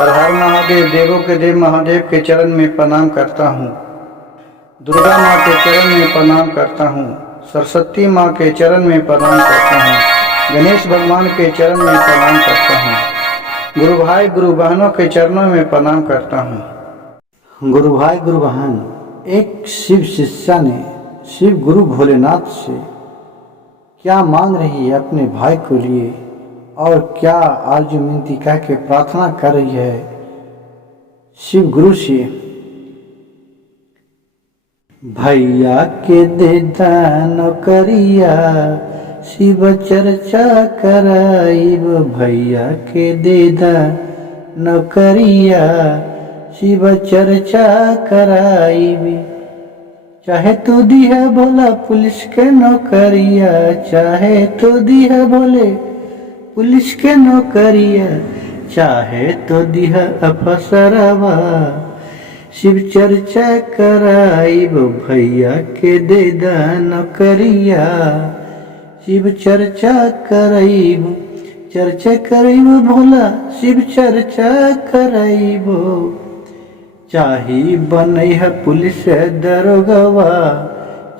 हर हर महादेव, देवों के देव महादेव के चरण में प्रणाम करता हूँ। दुर्गा माँ के चरण में प्रणाम करता हूँ। सरस्वती माँ के चरण में प्रणाम करता हूँ। गणेश भगवान के चरण में प्रणाम करता हूँ। गुरु भाई गुरु बहनों के चरणों में प्रणाम करता हूँ। गुरु भाई गुरु बहन, एक शिव शिष्या ने शिव गुरु भोलेनाथ से क्या मांग रही है अपने भाई को लिए और क्या आरजू मिनती कह के प्रार्थना कर रही है शिव गुरु से। भैया के दे नौकरिया शिव चर्चा कराइब, भैया के दे नौकरिया शिव चर्चा कराइब। चाहे तू दिया भोला पुलिस के नौकरिया, चाहे तू दिया भोले पुलिस के नौकरिया, चाहे तो दिया अफसरवा शिव चर्चा कराइब, भैया के दे नौकरिया शिव चर्चा कराइब। चर्चा कराइब भोला शिव चर्चा कराइब। चाही बनैहा पुलिस दरोगवा,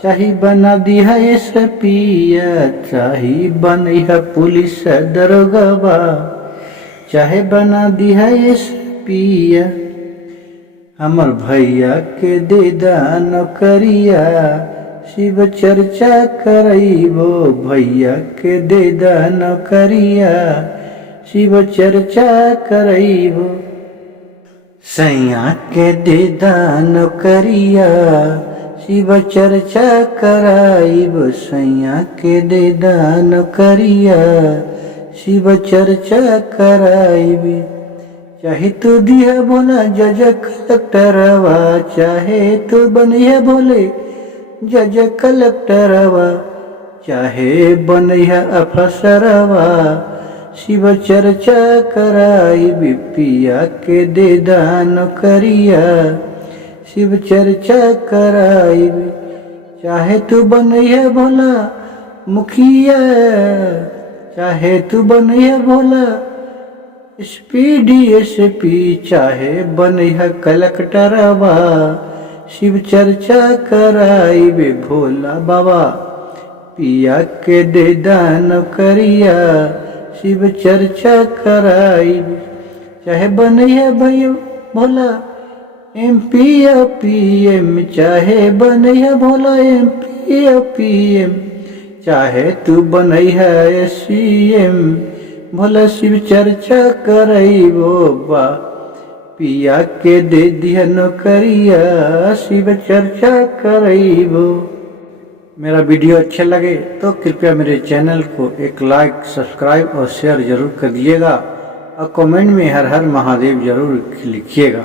चाही बना दिया एसपिया, चाही बनैहा पुलिस दरोगवा, चाहे बना दिया एसपिया। हमर भैया के दे नौकरिया शिव चर्चा कराइबो, भैया के दे नौकरिया शिव चर्चा कराइबो। सैया के दे नौकरिया शिव चर्चा कराइब, सैया के दे नौकरिया शिव चर्चा कराइब। चाहे तू दिया बोला जज कलेक्टरवा, चाहे तू बनिया बोले जज कलेक्टरवा, चाहे बनैया अफसरवा शिव चर्चा कराइब। पिया के दे नौकरिया शिव चर्चा कराइब। चाहे तू बनैया भोला मुखिया, चाहे तू बनैया भोला DSP, चाहे बनैया कलेक्टरवा शिव चर्चा कराइब। भोला बाबा पिया के दे नौकरिया शिव चर्चा कराइब। चाहे बनैया भैया भोला MP या PM, चाहे बनैया भोला MP या PM, चाहे तू बनैया CM भोला शिव चर्चा कराइबो। बा पिया के दे दिया नौकरिया शिव चर्चा कराइबो। मेरा वीडियो अच्छा लगे तो कृपया मेरे चैनल को एक लाइक, सब्सक्राइब और शेयर जरूर कर दीजिएगा और कमेंट में हर हर महादेव जरूर लिखिएगा।